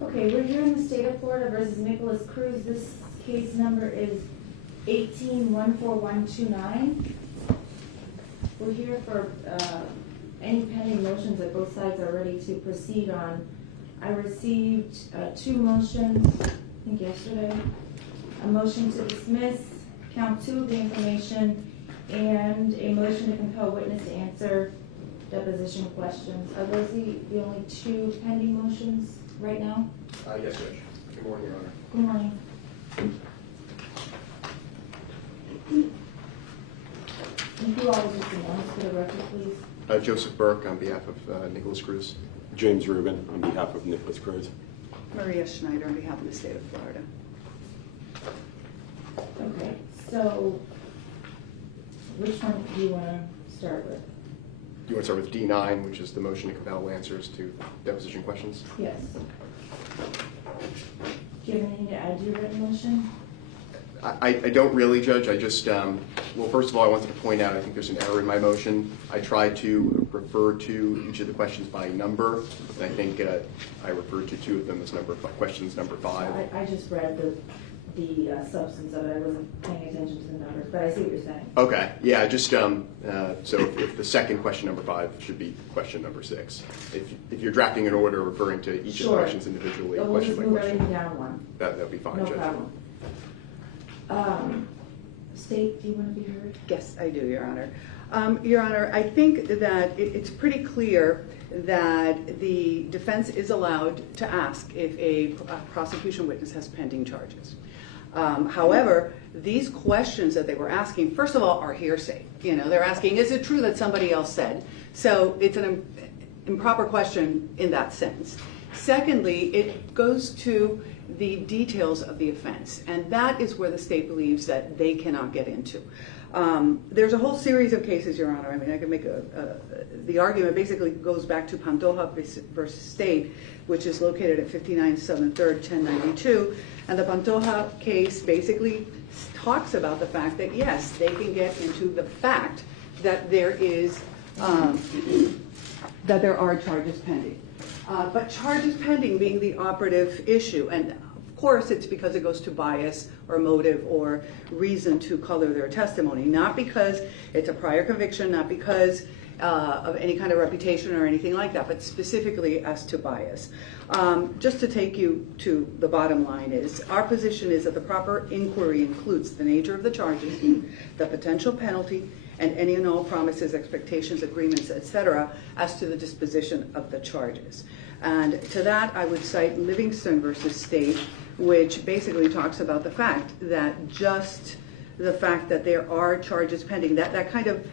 Okay, we're here in the state of Florida versus Nicholas Cruz. This case number is 18-14129. We're here for any pending motions that both sides are ready to proceed on. I received two motions, I think yesterday. A motion to dismiss count 2 of the information and a motion to compel witness to answer deposition questions. Are those the only two pending motions right now? Yes, Judge. Good morning, Your Honor. Good morning. Can you all just announce for the record, please? Joseph Burke on behalf of Nicholas Cruz. James Rubin on behalf of Nicholas Cruz. Maria Schneider on behalf of the state of Florida. Okay, so which one do you want to start with? Do you want to start with D9, which is the motion to compel answers to deposition questions? Yes. Do you have anything to add to your written motion? I don't really, Judge. I just, well, first of all, I wanted to point out I think there's an error in my motion. I tried to refer to each of the questions by number, and I think I referred to 2 of them as questions number 5. I just read the substance of it. I wasn't paying attention to the numbers, but I see what you're saying. Okay, yeah, just, so if the second question number 5 should be question number 6. If you're drafting an order referring to each of the questions individually, We'll question just by move question, everything down one. that'd be fine, No Judge. problem. State, do you want to be heard? Yes, I do, Your Honor. Your Honor, I think that it's pretty clear that the defense is allowed to ask if a prosecution witness has pending charges. However, these questions that they were asking, first of all, are hearsay. You know, they're asking, is it true that somebody else said? So it's an improper question in that sense. Secondly, it goes to the details of the offense, and that is where the state believes that they cannot get into. There's a whole series of cases, Your Honor. I mean, I can make the argument basically goes back to Pantoja versus State, which is located at 59 Southern 3rd, 1092. And the Pantoja case basically talks about the fact that, yes, they can get into the fact that there is, that there are charges pending. But charges pending being the operative issue, and of course it's because it goes to bias or motive or reason to color their testimony, not because it's a prior conviction, not because of any kind of reputation or anything like that, but specifically as to bias. Just to take you to the bottom line is, our position is that the proper inquiry includes the nature of the charges, the potential penalty, and any and all promises, expectations, agreements, etc., as to the disposition of the charges. And to that, I would cite Livingston versus State, which basically talks about the fact that just the fact that there are charges pending, that kind of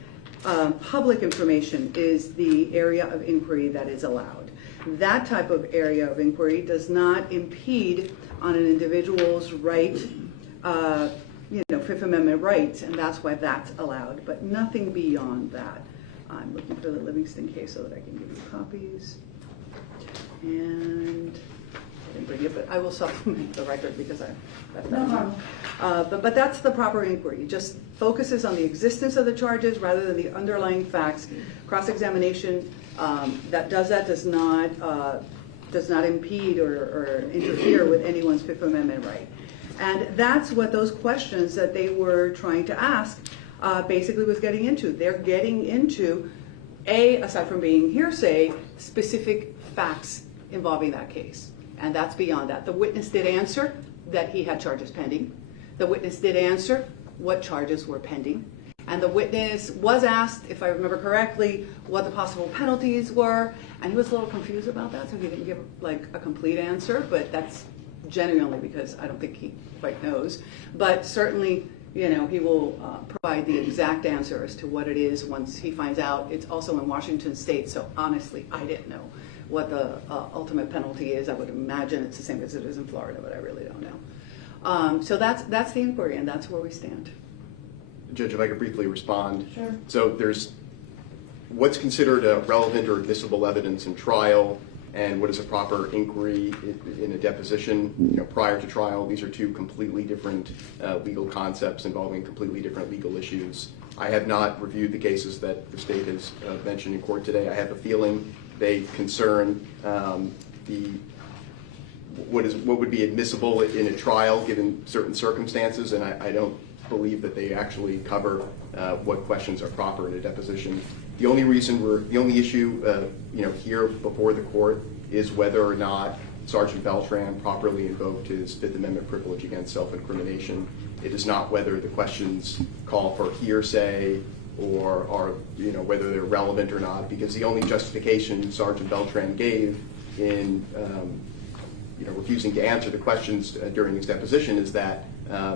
public information is the area of inquiry that is allowed. That type of area of inquiry does not impede on an individual's right, Fifth Amendment rights, and that's why that's allowed, but nothing beyond that. I'm looking for the Livingston case so that I can give you copies. And I didn't bring it, but I will supplement the record because I've got that. No problem. But that's the proper inquiry. It just focuses on the existence of the charges rather than the underlying facts. Cross-examination that does not impede or interfere with anyone's Fifth Amendment right. And that's what those questions that they were trying to ask basically was getting into. They're getting into, aside from being hearsay, specific facts involving that case. And that's beyond that. The witness did answer that he had charges pending. The witness did answer what charges were pending. And the witness was asked, if I remember correctly, what the possible penalties were. And he was a little confused about that, so he didn't give like a complete answer, but that's genuinely because I don't think he quite knows. But certainly he will provide the exact answer as to what it is once he finds out. It's also in Washington State, so honestly, I didn't know what the ultimate penalty is. I would imagine it's the same as it is in Florida, but I really don't know. So that's the inquiry, and that's where we stand. Judge, if I could briefly respond. Sure. So there's what's considered a relevant or admissible evidence in trial, and what is a proper inquiry in a deposition, prior to trial. These are two completely different legal concepts involving completely different legal issues. I have not reviewed the cases that the state has mentioned in court today. I have a feeling they concern what would be admissible in a trial given certain circumstances, and I don't believe that they actually cover what questions are proper in a deposition. The only issue here before the court is whether or not Sergeant Beltran properly invoked his Fifth Amendment privilege against self-incrimination. It is not whether the questions call for hearsay or whether they're relevant or not, because the only justification Sergeant Beltran gave in refusing to answer the questions during his deposition is that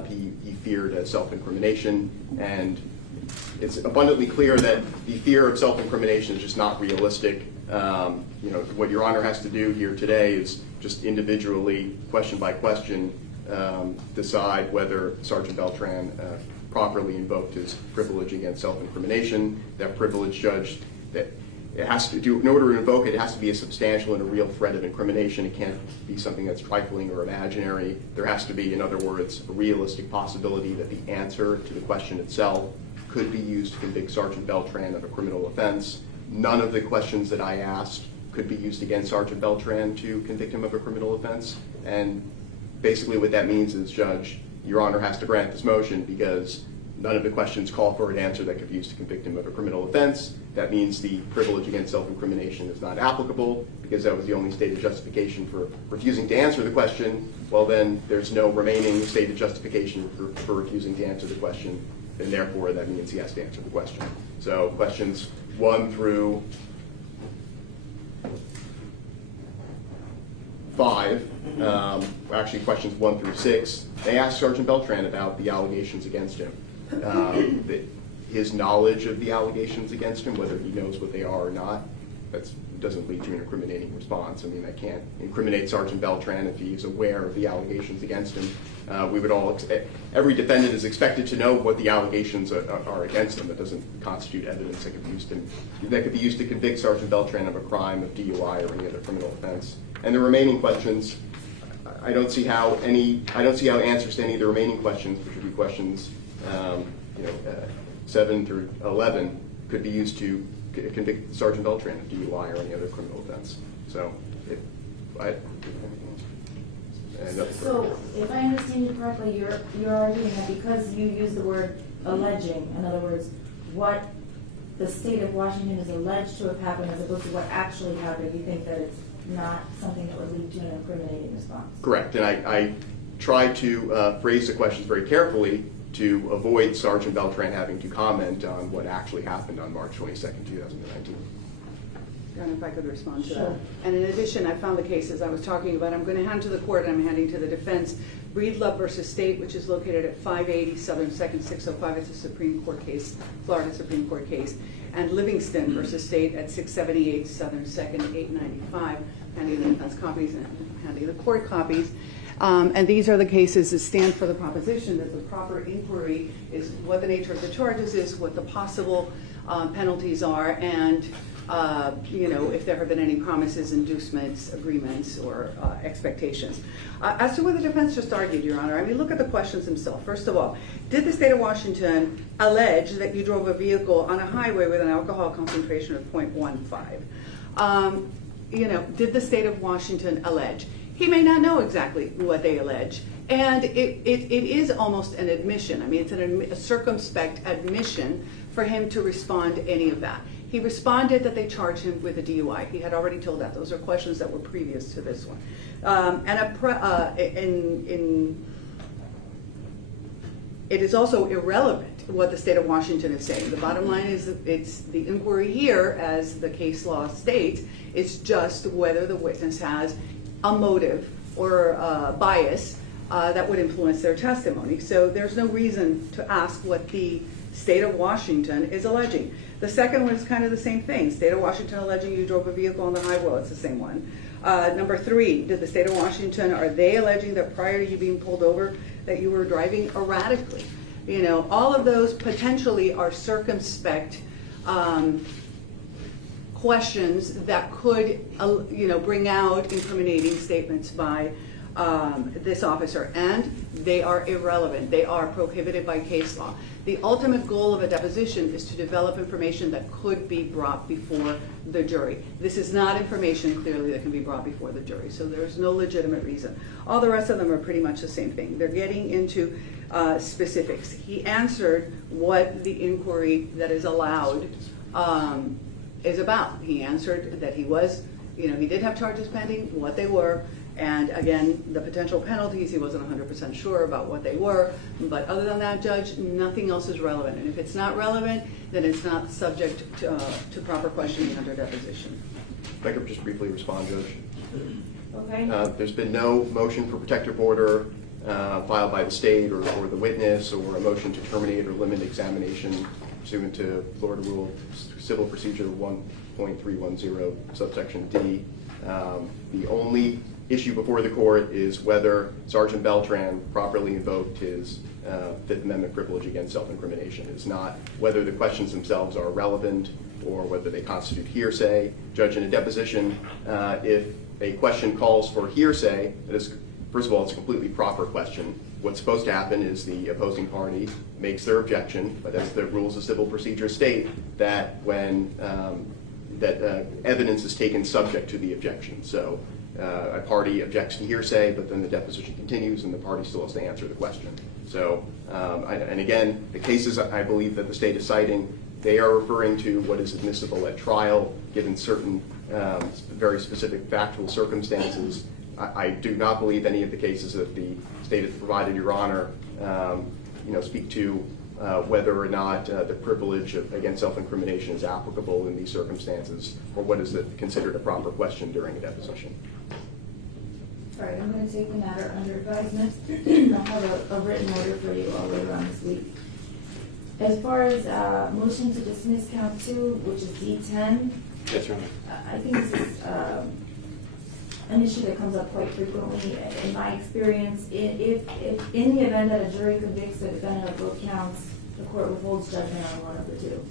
he feared self-incrimination, and it's abundantly clear that the fear of self-incrimination is just not realistic. What Your Honor has to do here today is just individually, question by question, decide whether Sergeant Beltran properly invoked his privilege against self-incrimination. That privilege, Judge, that it has to do, in order to invoke it, it has to be a substantial and a real threat of incrimination. It can't be something that's trifling or imaginary. There has to be, in other words, a realistic possibility that the answer to the question itself could be used to convict Sergeant Beltran of a criminal offense. None of the questions that I asked could be used against Sergeant Beltran to convict him of a criminal offense. And basically what that means is, Judge, Your Honor has to grant this motion because none of the questions call for an answer that could be used to convict him of a criminal offense. That means the privilege against self-incrimination is not applicable because that was the only stated justification for refusing to answer the question. Well, then there's no remaining stated justification for refusing to answer the question, and therefore that means he has to answer the question. So questions 1 through 5, actually questions 1 through 6, they asked Sergeant Beltran about the allegations against him. His knowledge of the allegations against him, whether he knows what they are or not, that doesn't lead to an incriminating response. I mean, I can't incriminate Sergeant Beltran if he's aware of the allegations against him. Every defendant is expected to know what the allegations are against him. That doesn't constitute evidence that could be used to convict Sergeant Beltran of a crime of DUI or any other criminal offense. And the remaining questions, I don't see how answers to any of the remaining questions, which would be questions 7 through 11, could be used to convict Sergeant Beltran of DUI or any other criminal offense. So, So, if I understand you correctly, you're arguing that because you use the word alleging, in other words, what the state of Washington is alleged to have happened as opposed to what actually happened, you think that it's not something that would lead to an incriminating response? Correct, and I tried to phrase the questions very carefully to avoid Sergeant Beltran having to comment on what actually happened on March 22nd, 2019. And if I could respond to Sure. that. And in addition, I found the cases I was talking about. I'm going to hand to the court, and I'm handing to the defense. Breedlove versus State, which is located at 580 Southern 2nd 605. It's a Supreme Court case, Florida Supreme Court case. And Livingston versus State at 678 Southern 2nd 895. Handing the defense copies and handing the court copies. And these are the cases that stand for the proposition that the proper inquiry is what the nature of the charges is, what the possible penalties are, and if there have been any promises, inducements, agreements, or expectations. As to what the defense just argued, Your Honor, I mean, look at the questions themselves. First of all, did the state of Washington allege that you drove a vehicle on a highway with an alcohol concentration of 0.15? Did the state of Washington allege? He may not know exactly what they allege, and it is almost an admission. I mean, it's a circumspect admission for him to respond to any of that. He responded that they charged him with a DUI. He had already told that. Those are questions that were previous to this one. It is also irrelevant what the state of Washington is saying. The bottom line is it's the inquiry here, as the case law states, it's just whether the witness has a motive or a bias that would influence their testimony. So there's no reason to ask what the state of Washington is alleging. The second one is kind of the same thing. State of Washington alleging you drove a vehicle on the highway, it's the same one. Number 3, did the state of Washington, are they alleging that prior to you being pulled over that you were driving erratically? You know, all of those potentially are circumspect questions that could, bring out incriminating statements by this officer, and they are irrelevant. They are prohibited by case law. The ultimate goal of a deposition is to develop information that could be brought before the jury. This is not information clearly that can be brought before the jury, so there's no legitimate reason. All the rest of them are pretty much the same thing. They're getting into specifics. He answered what the inquiry that is allowed is about. He answered that he was, he did have charges pending, what they were, and again, the potential penalties, he wasn't 100% sure about what they were, but other than that, Judge, nothing else is relevant. And if it's not relevant, then it's not subject to proper questioning under deposition. If I could just briefly respond, Judge. Okay. There's been no motion for protective order filed by the state or the witness, or a motion to terminate or limit examination pursuant to Florida Rule Civil Procedure 1.310, subsection D. The only issue before the court is whether Sergeant Beltran properly invoked his Fifth Amendment privilege against self-incrimination. It's not whether the questions themselves are relevant or whether they constitute hearsay. Judge, in a deposition, if a question calls for hearsay, that is, first of all, it's a completely proper question. What's supposed to happen is the opposing party makes their objection, but as the rules of civil procedure state, that when evidence is taken subject to the objection. So a party objects to hearsay, but then the deposition continues and the party still has to answer the question. So, and again, the cases I believe that the state is citing, they are referring to what is admissible at trial, given certain very specific factual circumstances. I do not believe any of the cases that the state has provided, Your Honor, speak to whether or not the privilege against self-incrimination is applicable in these circumstances, or what is considered a proper question during a deposition. All right, I'm going to take the matter under advisement. I'll have a written order for you all later on this week. As far as motion to dismiss count 2, which is D10, Yes, Your Honor. I think this is an issue that comes up quite frequently. In my experience, if in the event that a jury convicts the defendant of both counts, the court withholds judgment on one of the two.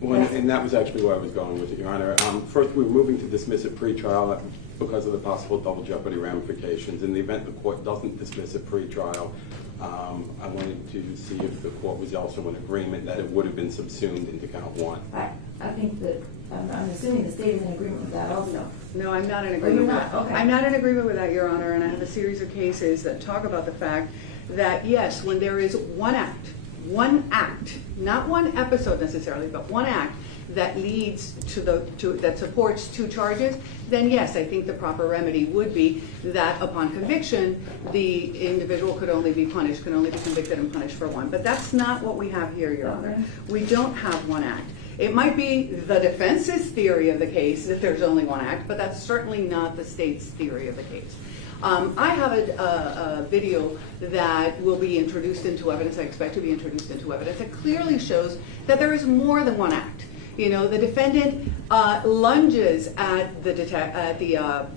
Well, and that was actually where I was going with it, Your Honor. First, we were moving to dismiss it pre-trial because of the possible double jeopardy ramifications. In the event the court doesn't dismiss it pre-trial, I wanted to see if the court was also in agreement that it would have been subsumed into count 1. I think that, I'm assuming the state is in agreement with that also. No, I'm not in agreement with that. Okay. I'm not in agreement with that, Your Honor, and I have a series of cases that talk about the fact that, yes, when there is one act, not one episode necessarily, but one act that leads that supports 2 charges, then yes, I think the proper remedy would be that upon conviction, the individual could only be convicted and punished for 1. But that's not what we have here, Your Honor. We don't have one act. It might be the defense's theory of the case that there's only one act, but that's certainly not the state's theory of the case. I have a video that will be introduced into evidence, I expect to be introduced into evidence, that clearly shows that there is more than one act. The defendant lunges at the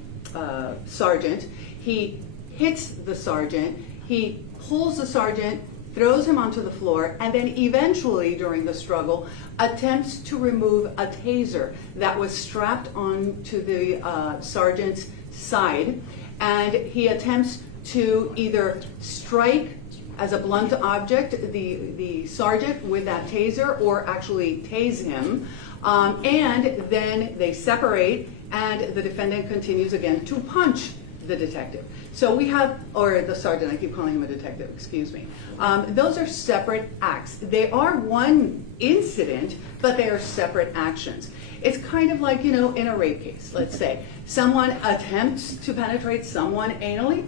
sergeant, he hits the sergeant, he pulls the sergeant, throws him onto the floor, and then eventually, during the struggle, attempts to remove a taser that was strapped onto the sergeant's side, and he attempts to either strike as a blunt object the sergeant with that taser, or actually tase him, and then they separate, and the defendant continues again to punch the detective. So we have, or the sergeant, I keep calling him a detective, excuse me. Those are separate acts. They are one incident, but they are separate actions. It's kind of like, in a rape case, let's say. Someone attempts to penetrate someone anally,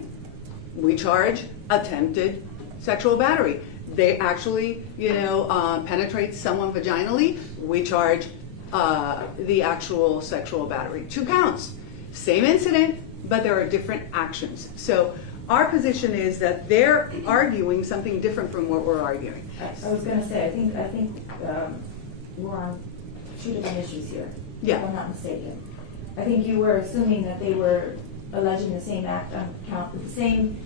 we charge attempted sexual battery. They actually, penetrate someone vaginally, we charge the actual sexual battery. 2 counts. Same incident, but there are different actions. So Our position is that they're arguing something different from what we're arguing. I was gonna say, I think we're on two different issues here. Yeah. If I'm not mistaken. I think you were assuming that they were alleging the same act on the same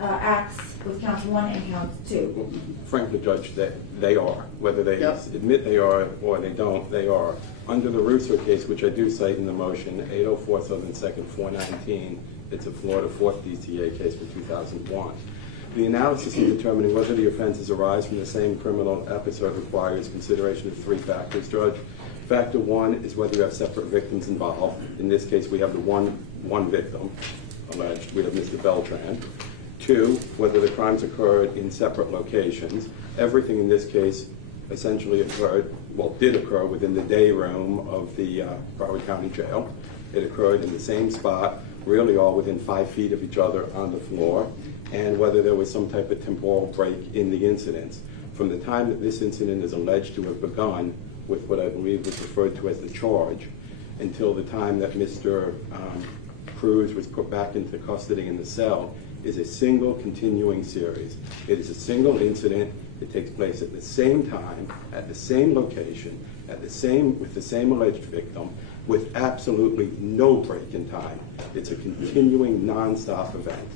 acts with count 1 and count 2. Frankly, Judge, that they are. Whether they Yep. admit they are or they don't, they are. Under the Russo case, which I do cite in the motion, 804 Southern 2nd 419, it's a Florida 4th DCA case from 2001. The analysis in determining whether the offenses arise from the same criminal episode requires consideration of 3 factors, Judge. Factor 1 is whether you have separate victims involved. In this case, we have the one victim alleged. We have Mr. Beltran. 2, whether the crimes occurred in separate locations. Everything in this case essentially did occur within the day room of the Broward County Jail. It occurred in the same spot, really all within 5 feet of each other on the floor, and whether there was some type of temporal break in the incidents. From the time that this incident is alleged to have begun, with what I believe was referred to as the charge, until the time that Mr. Cruz was put back into custody in the cell, is a single continuing series. It is a single incident. It takes place at the same time, at the same location, with the same alleged victim, with absolutely no break in time. It's a continuing, non-stop event.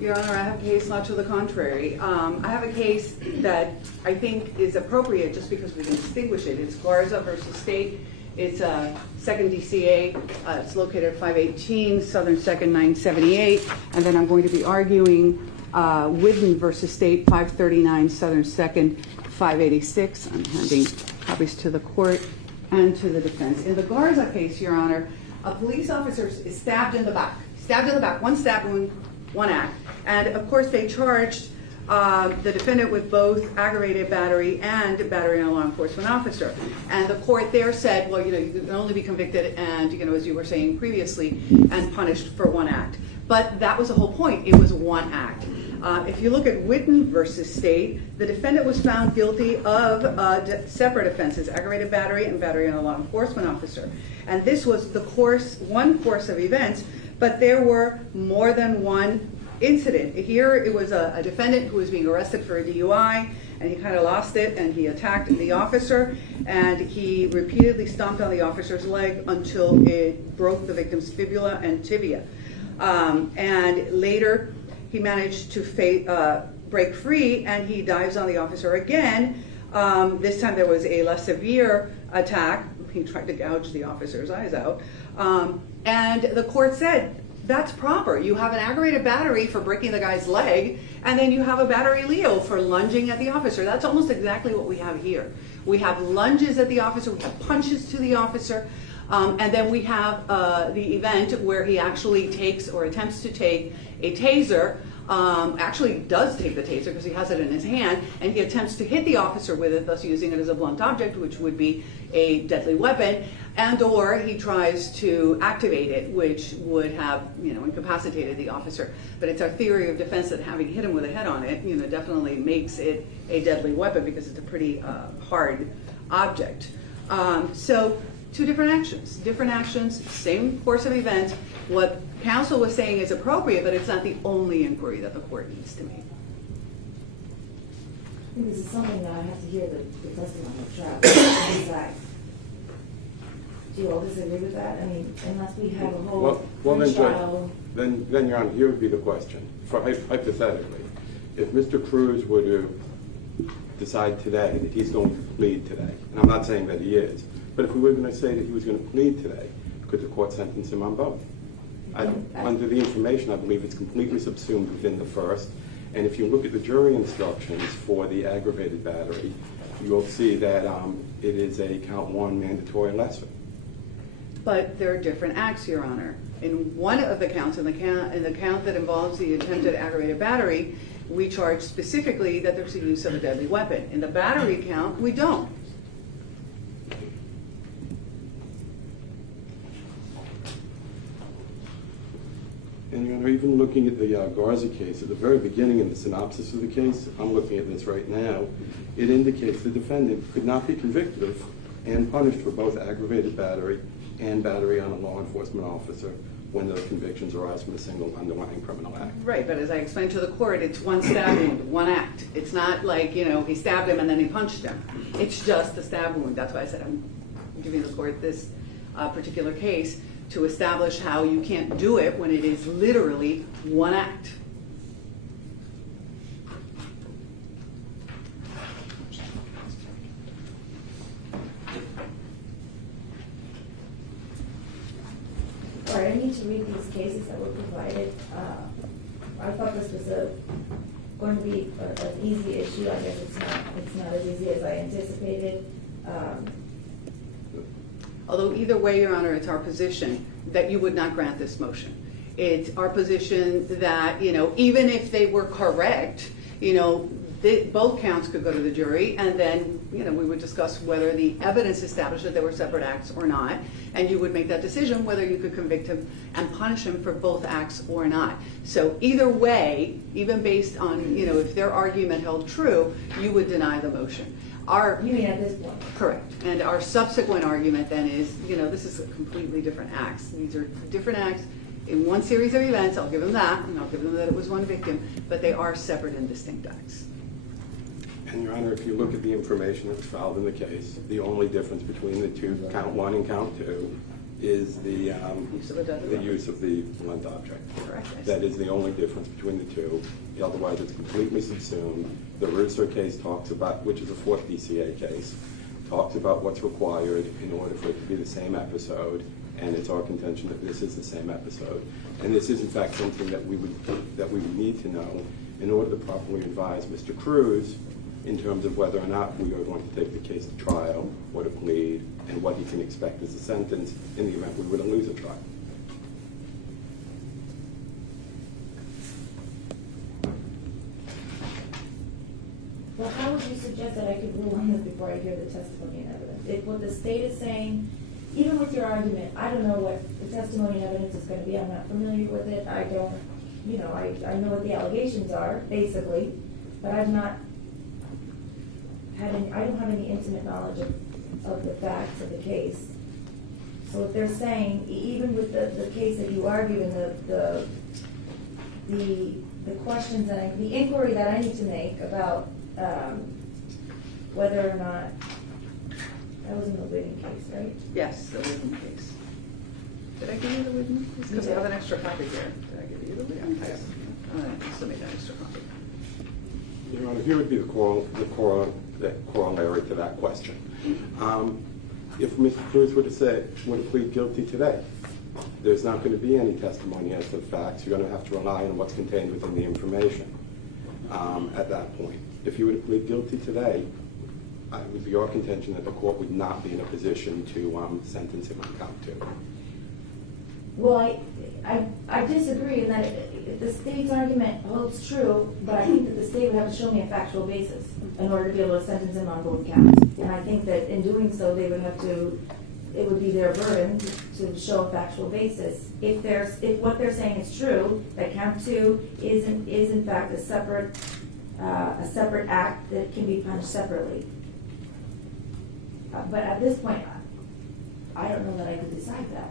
Your Honor, I have a case not to the contrary. I have a case that I think is appropriate just because we can distinguish it. It's Garza versus State. It's a 2nd DCA. It's located at 518 Southern 2nd 978. And then I'm going to be arguing Whidden versus State, 539 Southern 2nd 586. I'm handing copies to the court and to the defense. In the Garza case, Your Honor, a police officer is stabbed in the back. Stabbed in the back. One stab wound, one act. And of course they charged the defendant with both aggravated battery and battery on a law enforcement officer. And the court there said, well, you can only be convicted and, as you were saying previously, and punished for one act. But that was the whole point. It was one act. If you look at Whidden versus State, the defendant was found guilty of separate offenses, aggravated battery and battery on a law enforcement officer. And this was one course of events, but there were more than one incident. Here it was a defendant who was being arrested for a DUI, and he kind of lost it, and he attacked the officer, and he repeatedly stomped on the officer's leg until it broke the victim's fibula and tibia. And later he managed to break free, and he dives on the officer again. This time there was a less severe attack. He tried to gouge the officer's eyes out. And the court said, that's proper. You have an aggravated battery for breaking the guy's leg, and then you have a battery Leo for lunging at the officer. That's almost exactly what we have here. We have lunges at the officer, we have punches to the officer, and then we have the event where he actually takes or attempts to take a taser, actually does take the taser because he has it in his hand, and he attempts to hit the officer with it, thus using it as a blunt object, which would be a deadly weapon, and or he tries to activate it, which would have incapacitated the officer. But it's our theory of defense that having hit him with a head on it definitely makes it a deadly weapon because it's a pretty hard object. So two different actions, same course of events. What counsel was saying is appropriate, but it's not the only inquiry that the court needs to make. I think this is something that I have to hear the testimony of trial. Do you all disagree with that? I mean, unless we have a whole trial. Then, Your Honor, here would be the question. Hypothetically, if Mr. Cruz were to decide today that he's going to plead today, and I'm not saying that he is, but if we were going to say that he was going to plead today, could the court sentence him on both? Under the information, I believe it's completely subsumed within the first. And if you look at the jury instructions for the aggravated battery, you'll see that it is a count 1 mandatory lesser. But there are different acts, Your Honor. In one of the counts, in the count that involves the attempted aggravated battery, we charge specifically that there's the use of a deadly weapon. In the battery count, we don't. And Your Honor, even looking at the Garza case, at the very beginning in the synopsis of the case, I'm looking at this right now, it indicates the defendant could not be convicted of and punished for both aggravated battery and battery on a law enforcement officer when those convictions arise from a single underlying criminal act. Right, but as I explained to the court, it's one stab wound, one act. It's not like, he stabbed him and then he punched him. It's just a stab wound. That's why I said I'm giving the court this particular case to establish how you can't do it when it is literally one act. All right, I need to read these cases that were provided. I thought this was going to be an easy issue. I guess it's not as easy as I anticipated. Although either way, Your Honor, it's our position that you would not grant this motion. It's our position that, even if they were correct, both counts could go to the jury, and then, we would discuss whether the evidence established that they were separate acts or not, and you would make that decision whether you could convict him and punish him for both acts or not. So either way, even based on, if their argument held true, you would deny the motion. You mean at this point? Correct. And our subsequent argument then is, this is a completely different acts. These are different acts in one series of events. I'll give them that, and I'll give them that it was one victim, but they are separate and distinct acts. And Your Honor, if you look at the information that's filed in the case, the only difference between the two, count one and count two, is the use of the blunt object. Correct. That is the only difference between the two. Otherwise, it's completely subsumed. The Russo case talks about, which is a fourth DCA case, talks about what's required in order for it to be the same episode, and it's our contention that this is the same episode. And this is, in fact, something that we would need to know in order to properly advise Mr. Cruz in terms of whether or not we are going to take the case to trial or to plead, and what he can expect as a sentence in the event we were to lose a trial. Well, how would you suggest that I could rule on this before I hear the testimony and evidence? If what the state is saying, even with your argument, I don't know what the testimony and evidence is going to be. I'm not familiar with it. I don't, I know what the allegations are, basically, but I've not had any, I don't have any intimate knowledge of the facts of the case. So if they're saying, even with the case that you argue and the questions and the inquiry that I need to make about whether or not, that was in the Whitman case, right? Yes, the Whitman case. Did I give you the Whitman case? Because I have an extra copy here. Did I give you the Whitman case? I still made an extra copy. Your Honor, here would be the corollary to that question. If Mr. Cruz were to plead guilty today, there's not going to be any testimony as to the facts. You're going to have to rely on what's contained within the information at that point. If you were to plead guilty today, it would be your contention that the court would not be in a position to sentence him on count two. Well, I disagree in that if the state's argument holds true, but I think that the state would have to show me a factual basis in order to be able to sentence him on both counts. And I think that in doing so, they would have to, it would be their burden to show a factual basis. If what they're saying is true, that count two is in fact a separate act that can be punished separately. But at this point, I don't know that I could decide that.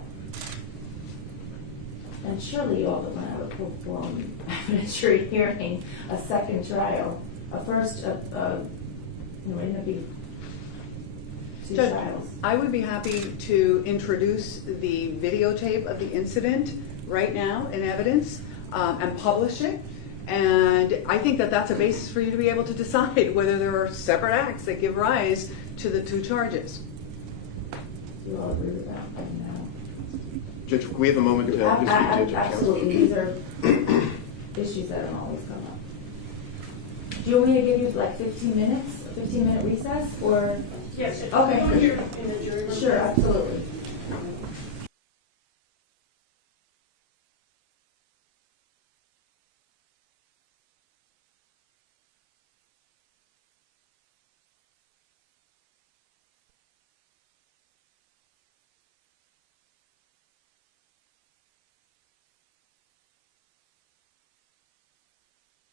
And surely you all don't want to have a full-blown evidentiary hearing, a second trial, a first, it would be two Judge, trials. I would be happy to introduce the videotape of the incident right now in evidence and publish it. And I think that that's a basis for you to be able to decide whether there are separate acts that give rise to the two charges. You all agree with that right now? Judge, we have a moment to speak to Judge Kelly. Absolutely. These are issues that don't always come up. Do you want me to give you like 15 minutes, a 15-minute recess, or? Yes. Okay. In the jury room. Sure, absolutely.